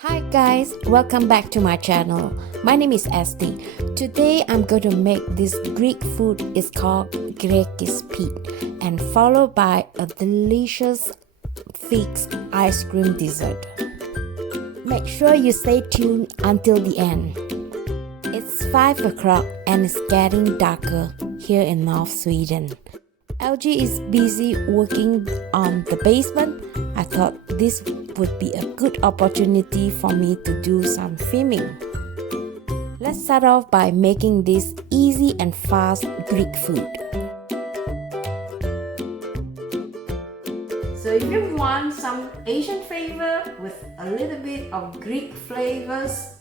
Hi guys, welcome back to my channel. My name is Esti. Today I'm going to make this Greek food. It's called GREKISK PYTTIPANNA and followed by a delicious fig ice cream dessert. Make sure you stay tuned until the end. It's 5 o'clock and it's getting darker here in North Sweden. LG is busy working on the basement. I thought this would be a good opportunity for me to do some filming. Let's start off by making this easy and fast Greek food. So if you want some Asian flavor with a little bit of Greek flavors,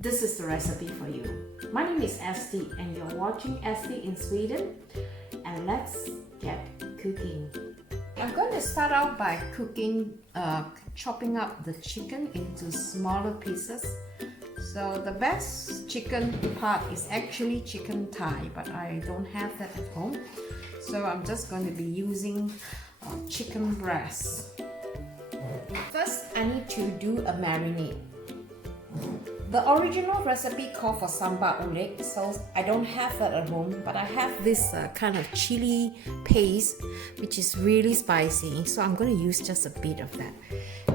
this is the recipe for you. My name is Esti and you're watching Esti in Sweden. And let's get cooking. I'm going to start out by chopping up the chicken into smaller pieces. So the best chicken part is actually chicken thigh, but I don't have that at home. So I'm just going to be using chicken breast. First, I need to do a marinade. The original recipe called for sambal oleg, so I don't have that at home, but I have this kind of chili paste which is really spicy, so I'm going to use just a bit of that.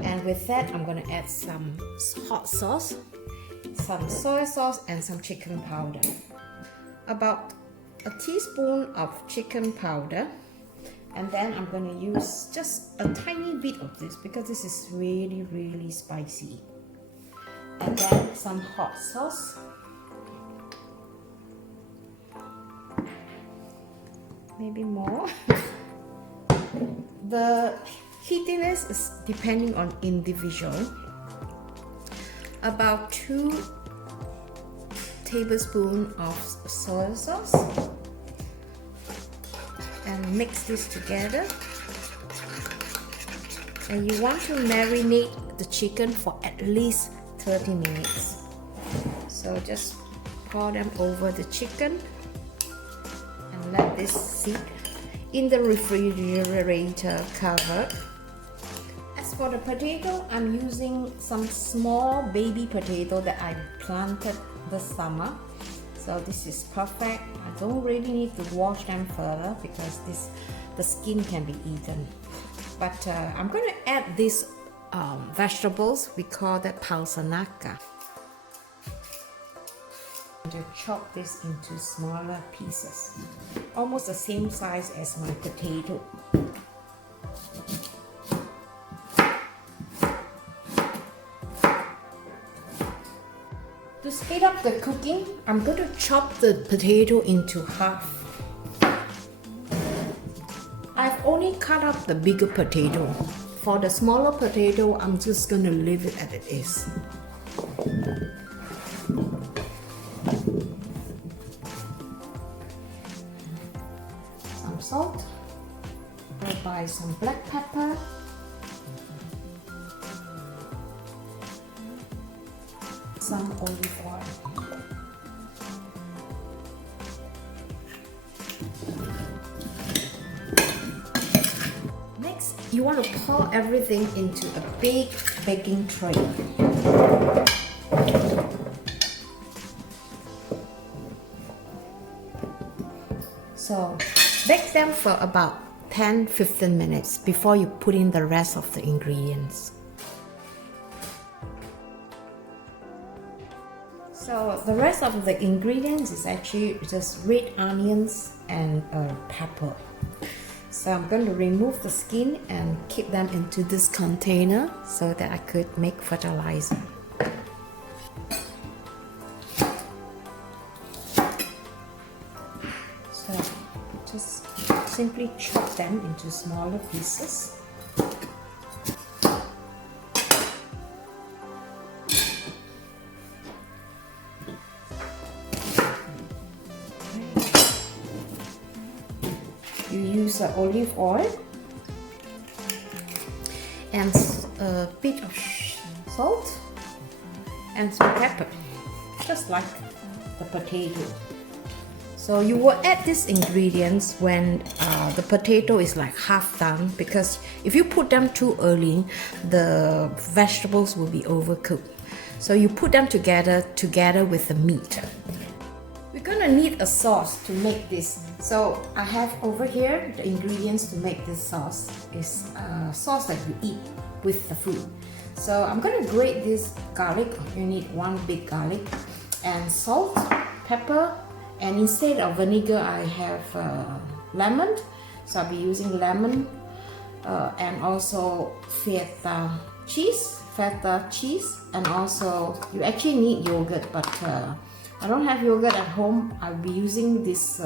And with that, I'm going to add some hot sauce, some soy sauce, and some chicken powder. About a teaspoon of chicken powder, and then I'm going to use just a tiny bit of this because this is really spicy. And then some hot sauce, maybe more. The heatiness is depending on individual. About 2 tablespoons of soy sauce, and mix this together. And you want to marinate the chicken for at least 30 minutes. So just pour them over the chicken and let this sit in the refrigerator covered. As for the potato, I'm using some small baby potato that I planted this summer. So this is perfect. I don't really need to wash them further because the skin can be eaten. But I'm going to add this vegetables. We call that palsanaka. I'm going to chop this into smaller pieces, almost the same size as my potato. To speed up the cooking, I'm going to chop the potato into half. I've only cut up the bigger potato. For the smaller potato, I'm just going to leave it as it is. Some salt, followed by some black pepper, some olive oil. You want to pour everything into a big baking tray. So bake them for about 10-15 minutes before you put in the rest of the ingredients. So the rest of the ingredients is actually just red onions and pepper. So I'm going to remove the skin and keep them into this container so that I could make fertilizer. So just simply chop them into smaller pieces. You use olive oil and a bit of salt and some pepper, just like the potato. So So you will add these ingredients when the potato is like half done, because if you put them too early, the vegetables will be overcooked. So you put them together with the meat. We're gonna need a sauce to make this. So I have over here the ingredients to make this sauce. Is sauce that you eat with the food. So I'm gonna grate this garlic. You need one big garlic, and salt, pepper, and instead of vinegar I have lemon. So I'll be using lemon and also feta cheese, and also you actually need yogurt, but I don't have yogurt at home. I'll be using this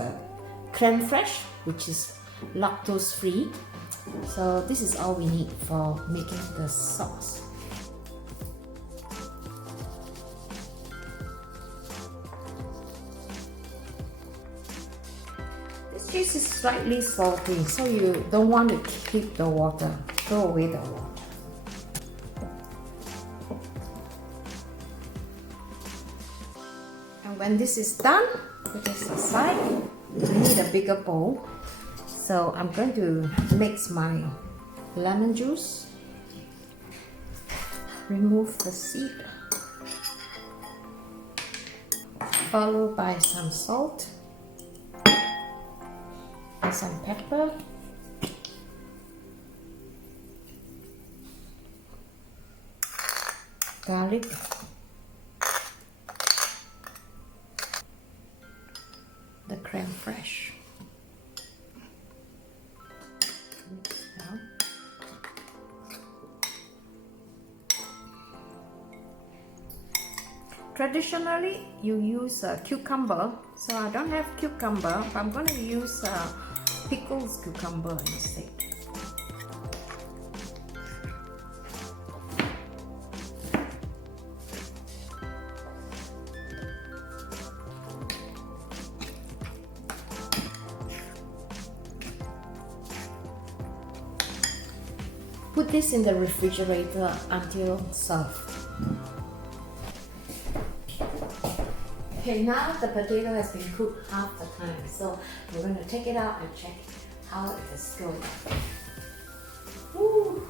creme fraiche, which is lactose free. So this is all we need for making the sauce. This cheese is slightly salty, so you don't want to keep the water. Throw away the water. And when this is done, put this aside. You need a bigger bowl. So I'm going to mix my lemon juice. Remove the seed. Followed by some salt. And some pepper. Garlic. The creme fraiche. Mix down. Traditionally, you use cucumber, so I don't have cucumber, but I'm going to use pickled cucumber instead. Put this in the refrigerator until served. Okay, now the potato has been cooked half the time, so we're going to take it out and check how it is going. Woo.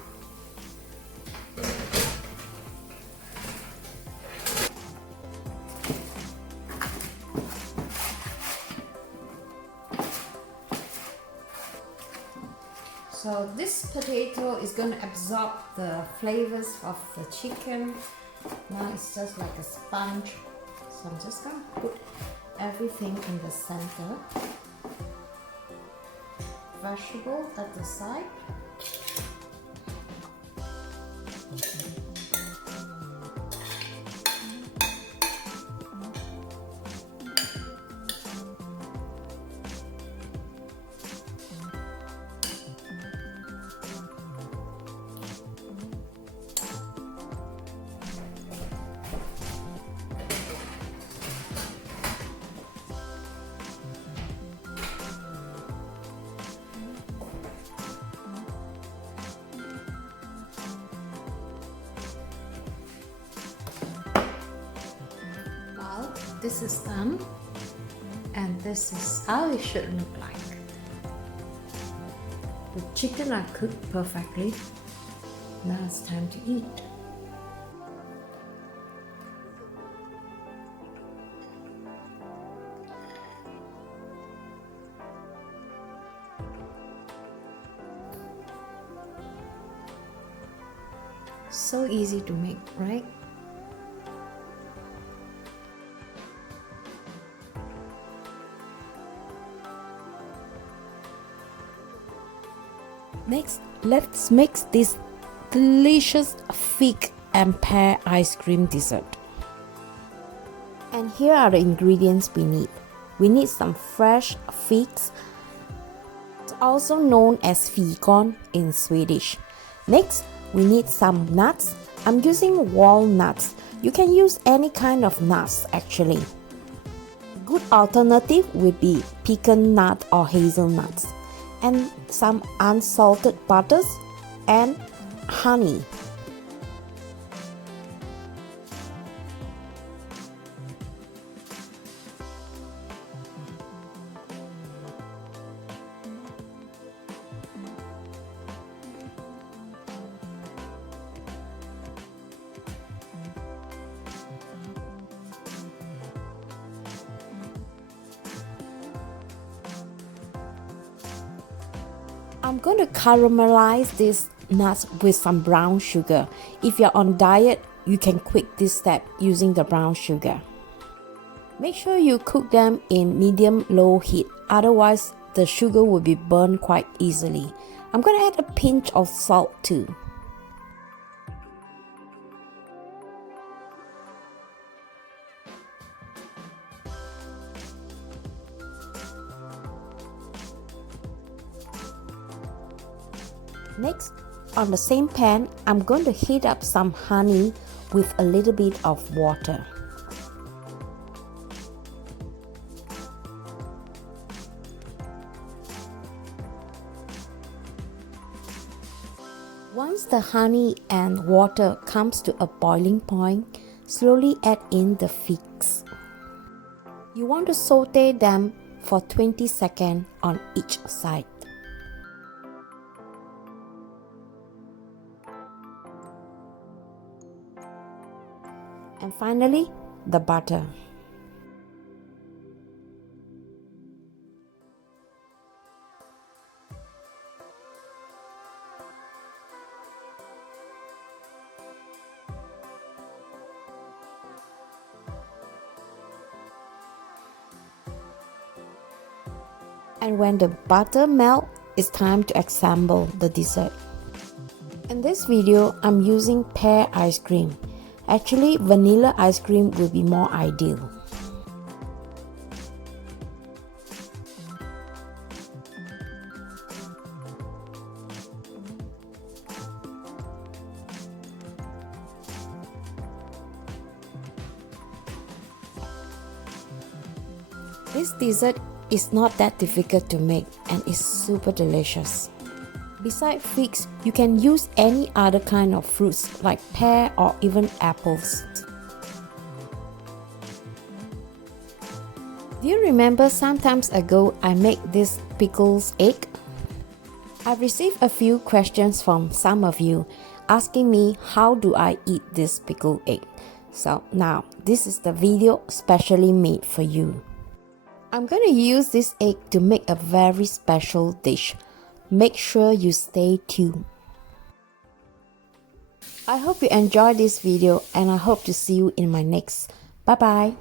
So this potato is going to absorb the flavors of the chicken. Now it's just like a sponge. So I'm just going to put everything in the center. Vegetable at the side. This is done, and this is how it should look like. The chicken are cooked perfectly. Now it's time to eat. So easy to make, right? Next, let's mix this delicious fig and pear ice cream dessert. And here are the ingredients we need. We need some fresh figs, also known as fikon in Swedish. Next, we need some nuts. I'm using walnuts. You can use any kind of nuts actually. A good alternative would be pecan nut or hazelnuts. And some unsalted butters and honey. I'm going to caramelize these nuts with some brown sugar. If you're on diet, you can quit this step using the brown sugar. Make sure you cook them in medium-low heat, otherwise the sugar will be burned quite easily. I'm going to add a pinch of salt too. Next, on the same pan, I'm going to heat up some honey with a little bit of water. Once the honey and water comes to a boiling point, slowly add in the figs. You want to saute them for 20 seconds on each side. And finally, the butter. And when the butter melts, it's time to assemble the dessert. In this video, I'm using pear ice cream. Actually, vanilla ice cream will be more ideal. This dessert is not that difficult to make and is super delicious. Besides figs, you can use any other kind of fruits like pear or even apples. Do you remember some times ago I made this pickles egg? I've received a few questions from some of you asking me how do I eat this pickled egg. So now this is the video specially made for you. I'm going to use this egg to make a very special dish. Make sure you stay tuned. I hope you enjoyed this video and I hope to see you in my next. Bye bye.